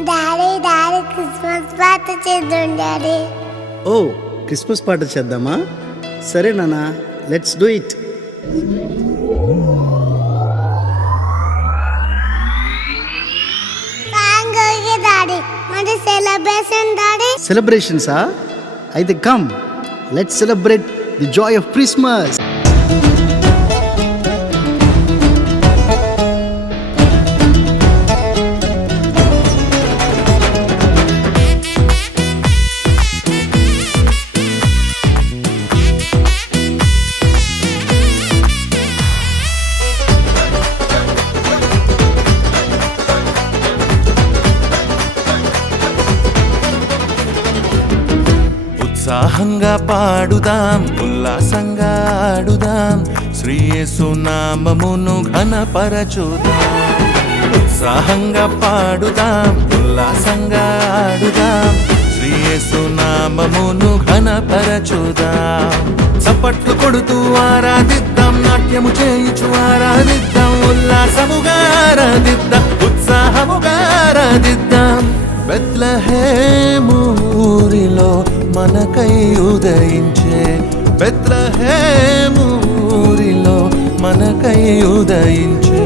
Daddy daddy Christmas party చేద్దాం daddy. ఓ Christmas పాట చేద్దామా? సరే నాన్న లెట్స్ డూ ఇట్. సెలబ్రేషన్సా అయితే come let's celebrate the joy of Christmas ఉత్సాహంగా పాడుదాం ఉల్లాసంగా ఆడుదాం. శ్రీయేసునామమును ఘనపరచుదాం. ఉత్సాహంగా పాడుదాం ఉల్లాసంగా ఆడుదాం. శ్రీయేసునామమును ఘనపరచుదాం. చప్పట్లు కొడుతూ ఆరాధిద్దాం నాట్యము చేయుచు ఆరాధిద్దాం. ఉల్లాసముగా ఆరాధిద్దాం ఉత్సాహముగా ఆరాధిద్దాం. బెత్లహేము మూరిలో మనకై ఉదయించే పెద్దల హే మూరిలో మనకై ఉదయించే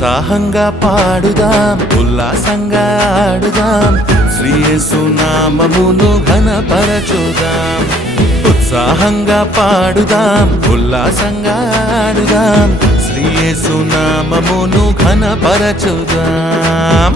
ఉత్సాహంగా పాడుదాం ఉల్లాసంగా ఆడుదాం. శ్రీయసునామమును ఘనపరచుదాం. ఉత్సాహంగా పాడుదాం ఉల్లాసంగా ఆడుదాం. శ్రీయసునామమును ఘనపరచుదాం.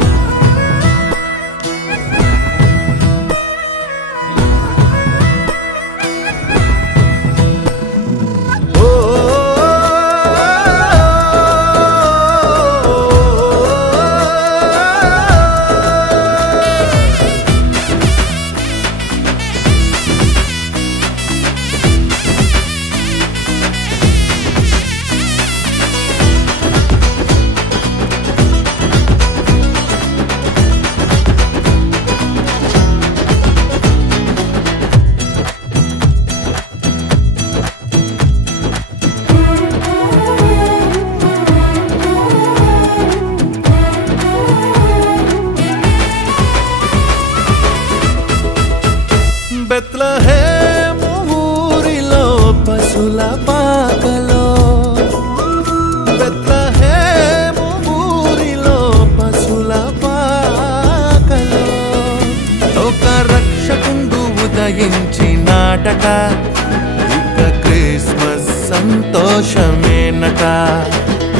సంతోషమేనట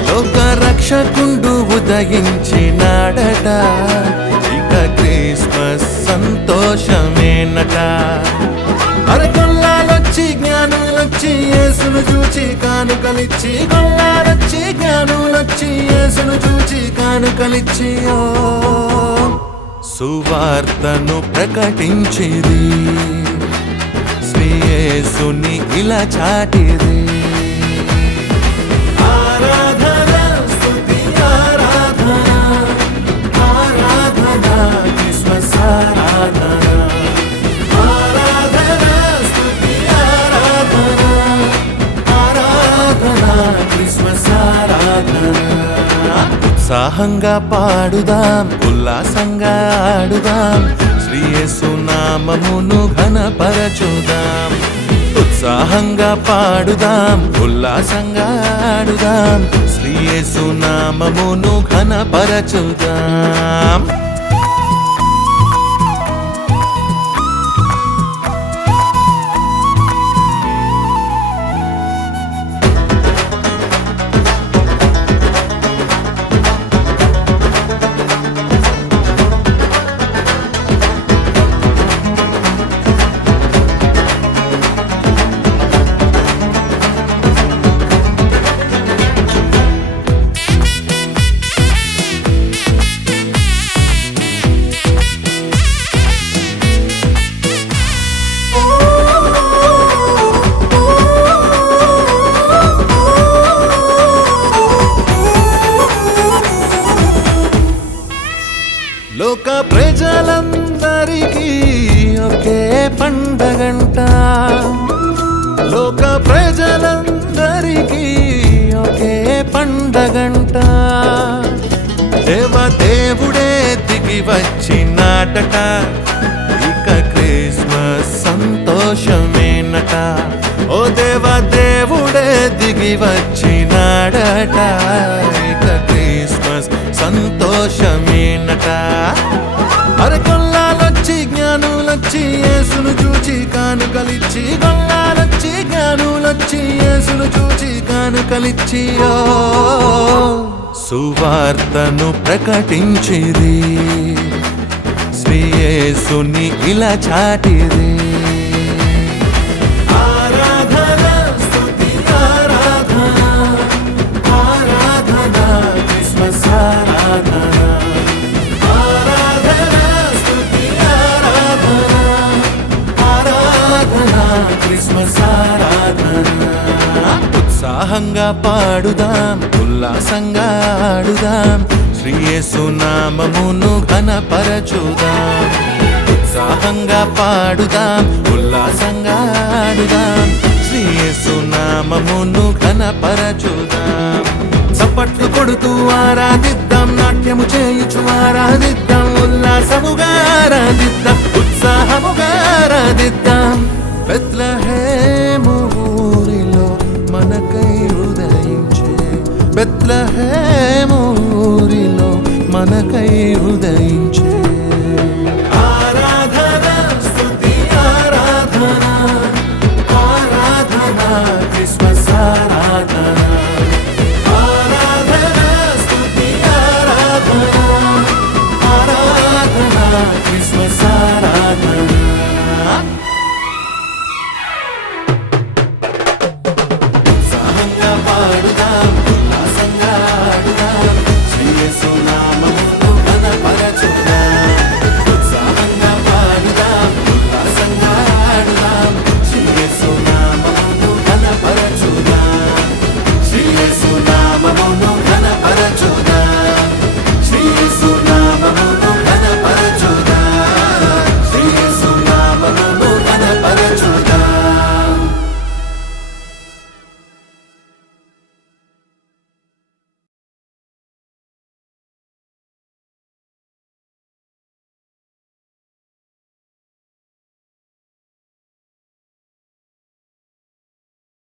లోక రక్షకుండు ఉదయించినాడట ఇక క్రిస్మస్ సంతోషమేనట. అరకొల్లాలొచ్చి జ్ఞానులొచ్చి యేసును చూచి కానుకలిచ్చి కొల్లాలొచ్చి జ్ఞానులొచ్చి యేసును చూచి కానుకలిచ్చి ఓ సువార్తను ప్రకటించిరి. శ్రీయేసుని ఇలా చాటిది క్రిస్మస్ ఆరాధన ఉత్సాహంగా పాడుదాం ఉల్లాసంగా ఆడుదాం. శ్రీయేసు నామమును ఘనపరచుదాం. ఉత్సాహంగా పాడుదాం ఉల్లాసంగా ఆడుదాం. శ్రీయేసు నామమును ఘనపరచుదాం. పండగంట దేవదేవుడే దిగి వచ్చినాటట ఇక క్రిస్మస్ సంతోషమేనట. ఓ దేవదేవుడే దిగి వచ్చినాడట ఇక క్రిస్మస్ సంతోషమేనట. అరకొల్లాలొచ్చి జ్ఞానులొచ్చి యేసును చూచి కానుకలిచ్చి. గొల్లాలొచ్చి జ్ఞానులొచ్చి యేసును చూచి కానుకలిచ్చి సువార్తను ప్రకటించిది శ్రీయేసుని ఇలా చాటిది ఉత్సాహంగా పాడుదాం ఉల్లాసంగా ఆడుదాం. శ్రీయేసు నామమును ఘనపరచుదాం. ఉత్సాహంగా పాడుదాం ఉల్లాసంగా ఆడుదాం. శ్రీయేసు నామమును ఘనపరచుదాం. చప్పట్లు కొడుతూ ఆరాధిద్దాం నాట్యము చేయుచు ఆరాధిద్దాం. ఉల్లాసముగా ఆరాధిద్దాం ఉత్సాహముగా ఆరాధిద్దాం. బెత్లహేము బెత్లహేమూరిలో మనకై ఉదయించే. ఆరాధన స్థుతి ఆరాధన ఆరాధన క్రిస్మస్ ఆరాధన ఆరాధన స్థుతి ఆరాధన ఆరాధన క్రిస్మస్ ఆరాధన సహంగా పాడుదాం.